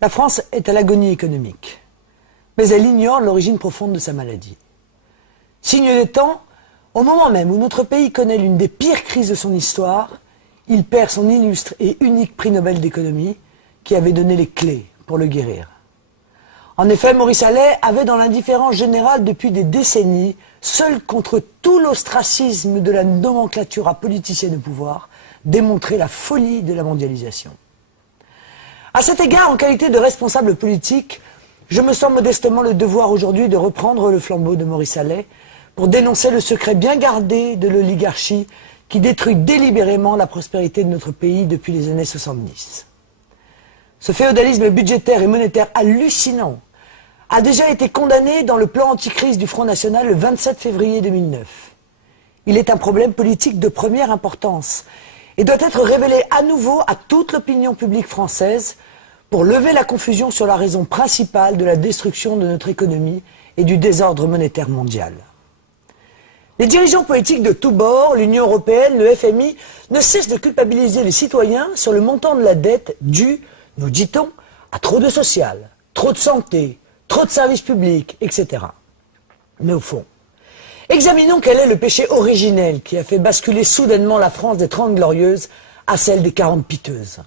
La France est à l'agonie économique, mais elle ignore l'origine profonde de sa maladie. Signe des temps, au moment même où notre pays connaît l'une des pires crises de son histoire, il perd son illustre et unique prix Nobel d'économie qui avait donné les clés pour le guérir. En effet, Maurice Allais avait dans l'indifférence générale depuis des décennies, seul contre tout l'ostracisme de la nomenclature politicienne au pouvoir, démontré la folie de la mondialisation. À cet égard, en qualité de responsable politique, je me sens modestement le devoir aujourd'hui de reprendre le flambeau de Maurice Allais pour dénoncer le secret bien gardé de l'oligarchie qui détruit délibérément la prospérité de notre pays depuis les années 70. Ce féodalisme budgétaire et monétaire hallucinant a déjà été condamné dans le plan anticrise du Front National le 27 février 2009. Il est un problème politique de première importance et doit être révélé à nouveau à toute l'opinion publique française pour lever la confusion sur la raison principale de la destruction de notre économie et du désordre monétaire mondial. Les dirigeants politiques de tous bords, l'Union européenne, le FMI, ne cessent de culpabiliser les citoyens sur le montant de la dette due, nous dit-on, à trop de social, trop de santé, trop de services publics, etc. Mais au fond, examinons quel est le péché originel qui a fait basculer soudainement la France des 30 glorieuses à celle des 40 piteuses.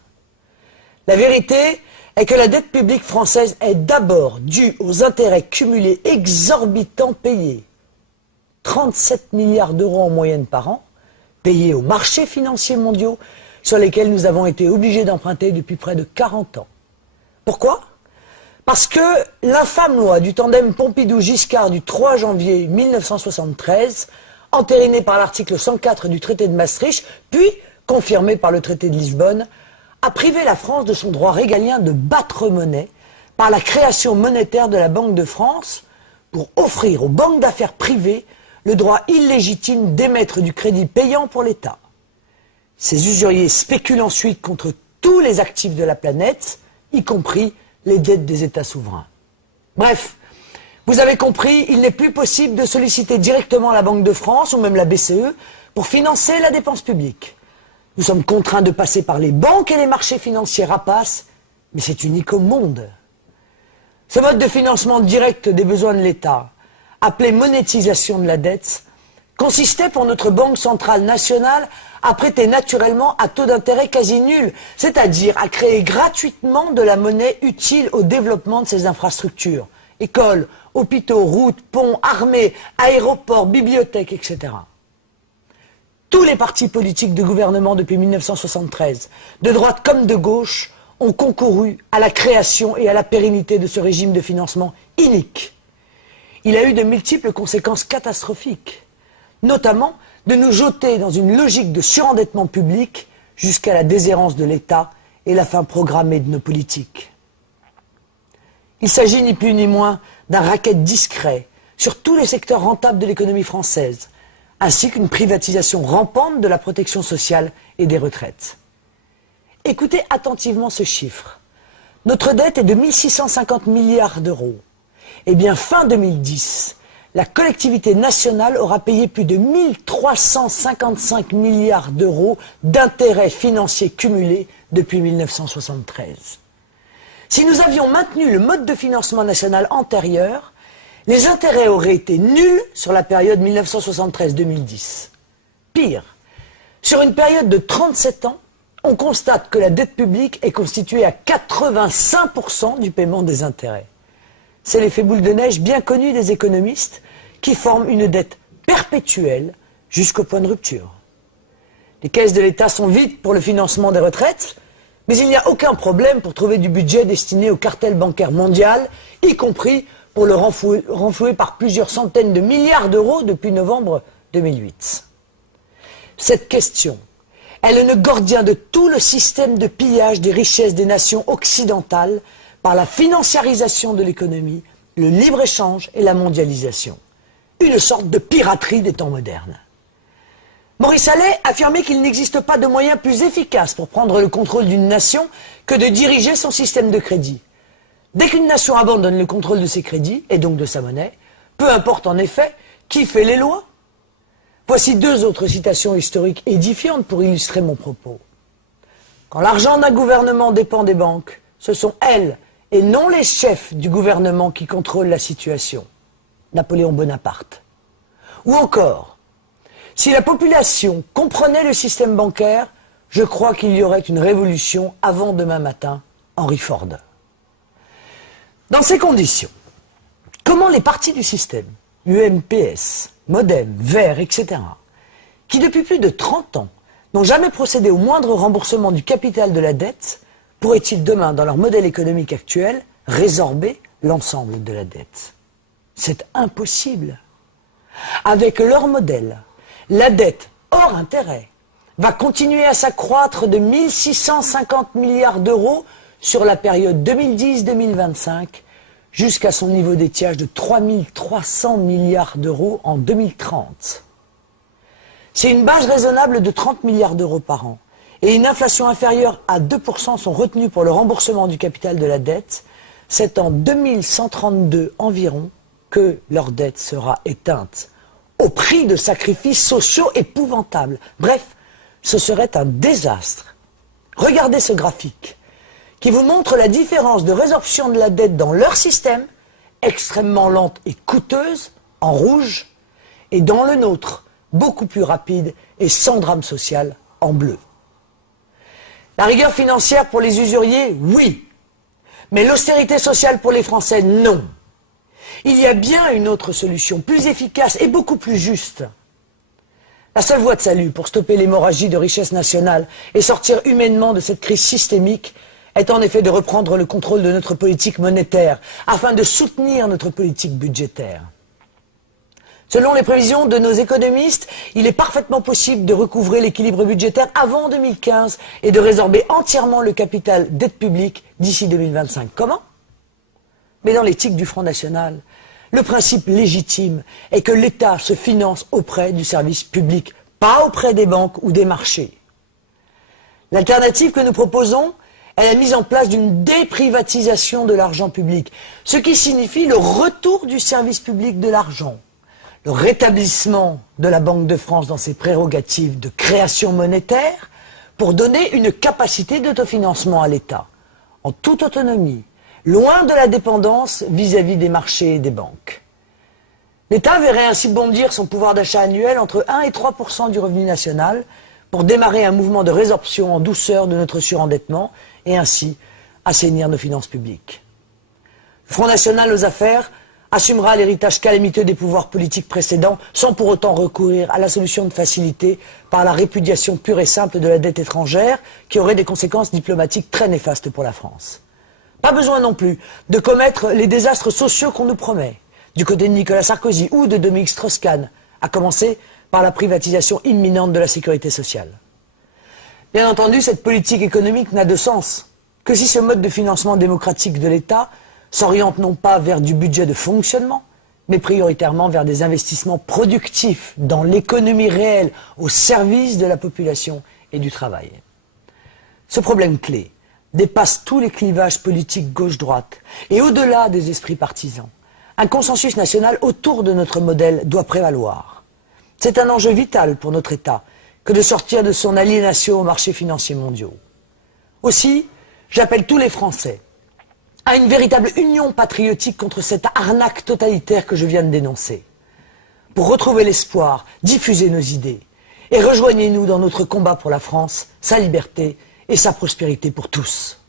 La vérité est que la dette publique française est d'abord due aux intérêts cumulés exorbitants payés. 37 milliards d'euros en moyenne par an, payés aux marchés financiers mondiaux sur lesquels nous avons été obligés d'emprunter depuis près de 40 ans. Pourquoi ? Parce que l'infâme loi du tandem Pompidou-Giscard du 3 janvier 1973, entérinée par l'article 104 du traité de Maastricht, puis confirmée par le traité de Lisbonne, a privé la France de son droit régalien de battre monnaie par la création monétaire de la Banque de France pour offrir aux banques d'affaires privées le droit illégitime d'émettre du crédit payant pour l'État. Ces usuriers spéculent ensuite contre tous les actifs de la planète, y compris les dettes des États souverains. Bref, vous avez compris, il n'est plus possible de solliciter directement la Banque de France ou même la BCE pour financer la dépense publique. Nous sommes contraints de passer par les banques et les marchés financiers rapaces, mais c'est unique au monde. Ce mode de financement direct des besoins de l'État, appelé monétisation de la dette, consistait pour notre Banque centrale nationale à prêter naturellement à taux d'intérêt quasi nul, c'est-à-dire à créer gratuitement de la monnaie utile au développement de ces infrastructures, écoles, hôpitaux, routes, ponts, armées, aéroports, bibliothèques, etc. Tous les partis politiques de gouvernement depuis 1973, de droite comme de gauche, ont concouru à la création et à la pérennité de ce régime de financement inique. Il a eu de multiples conséquences catastrophiques, notamment de nous jeter dans une logique de surendettement public jusqu'à la déshérence de l'État et la fin programmée de nos politiques. Il s'agit ni plus ni moins d'un racket discret sur tous les secteurs rentables de l'économie française, ainsi qu'une privatisation rampante de la protection sociale et des retraites. Écoutez attentivement ce chiffre. Notre dette est de 1650 milliards d'euros. Eh bien, fin 2010, la collectivité nationale aura payé plus de 1355 milliards d'euros d'intérêts financiers cumulés depuis 1973. Si nous avions maintenu le mode de financement national antérieur, les intérêts auraient été nuls sur la période 1973-2010. Pire, sur une période de 37 ans, on constate que la dette publique est constituée à 85% du paiement des intérêts. C'est l'effet boule de neige bien connu des économistes qui forment une dette perpétuelle jusqu'au point de rupture. Les caisses de l'État sont vides pour le financement des retraites, mais il n'y a aucun problème pour trouver du budget destiné au cartel bancaire mondial, y compris pour le renflouer par plusieurs centaines de milliards d'euros depuis novembre 2008. Cette question est le nœud gordien de tout le système de pillage des richesses des nations occidentales par la financiarisation de l'économie, le libre-échange et la mondialisation. Une sorte de piraterie des temps modernes. Maurice Allais affirmait qu'il n'existe pas de moyen plus efficace pour prendre le contrôle d'une nation que de diriger son système de crédit. Dès qu'une nation abandonne le contrôle de ses crédits, et donc de sa monnaie, peu importe en effet qui fait les lois. Voici deux autres citations historiques édifiantes pour illustrer mon propos. Quand l'argent d'un gouvernement dépend des banques, ce sont elles et non les chefs du gouvernement qui contrôlent la situation. Napoléon Bonaparte. Ou encore, si la population comprenait le système bancaire, je crois qu'il y aurait une révolution avant demain matin, Henry Ford. Dans ces conditions, comment les partis du système, UMPS, Modem, Vert, etc., qui depuis plus de 30 ans n'ont jamais procédé au moindre remboursement du capital de la dette, pourraient-ils demain, dans leur modèle économique actuel, résorber l'ensemble de la dette? C'est impossible. Avec leur modèle, la dette hors intérêt va continuer à s'accroître de 1 650 milliards d'euros sur la période 2010-2025 jusqu'à son niveau d'étiage de 3 300 milliards d'euros en 2030. Si une base raisonnable de 30 milliards d'euros par an et une inflation inférieure à 2% sont retenues pour le remboursement du capital de la dette, c'est en 2132 environ que leur dette sera éteinte, au prix de sacrifices sociaux épouvantables. Bref, ce serait un désastre. Regardez ce graphique qui vous montre la différence de résorption de la dette dans leur système, extrêmement lente et coûteuse, en rouge, et dans le nôtre, beaucoup plus rapide et sans drame social, en bleu. La rigueur financière pour les usuriers, oui, mais l'austérité sociale pour les Français, non. Il y a bien une autre solution, plus efficace et beaucoup plus juste. La seule voie de salut pour stopper l'hémorragie de richesse nationale et sortir humainement de cette crise systémique est en effet de reprendre le contrôle de notre politique monétaire afin de soutenir notre politique budgétaire. Selon les prévisions de nos économistes, il est parfaitement possible de recouvrer l'équilibre budgétaire avant 2015 et de résorber entièrement le capital dette publique d'ici 2025. Comment? Mais dans l'éthique du Front National, le principe légitime est que l'État se finance auprès du service public, pas auprès des banques ou des marchés. L'alternative que nous proposons est la mise en place d'une déprivatisation de l'argent public, ce qui signifie le retour du service public de l'argent, le rétablissement de la Banque de France dans ses prérogatives de création monétaire pour donner une capacité d'autofinancement à l'État, en toute autonomie, loin de la dépendance vis-à-vis des marchés et des banques. L'État verrait ainsi bondir son pouvoir d'achat annuel entre 1 et 3% du revenu national pour démarrer un mouvement de résorption en douceur de notre surendettement et ainsi assainir nos finances publiques. Le Front National aux affaires assumera l'héritage calamiteux des pouvoirs politiques précédents sans pour autant recourir à la solution de facilité par la répudiation pure et simple de la dette étrangère qui aurait des conséquences diplomatiques très néfastes pour la France. Pas besoin non plus de commettre les désastres sociaux qu'on nous promet, du côté de Nicolas Sarkozy ou de Dominique Strauss-Kahn, à commencer par la privatisation imminente de la sécurité sociale. Bien entendu, cette politique économique n'a de sens que si ce mode de financement démocratique de l'État s'oriente non pas vers du budget de fonctionnement, mais prioritairement vers des investissements productifs dans l'économie réelle au service de la population et du travail. Ce problème clé dépasse tous les clivages politiques gauche-droite et au-delà des esprits partisans. Un consensus national autour de notre modèle doit prévaloir. C'est un enjeu vital pour notre État que de sortir de son aliénation aux marchés financiers mondiaux. Aussi, j'appelle tous les Français à une véritable union patriotique contre cette arnaque totalitaire que je viens de dénoncer. Pour retrouver l'espoir, diffuser nos idées et rejoignez-nous dans notre combat pour la France, sa liberté et sa prospérité pour tous.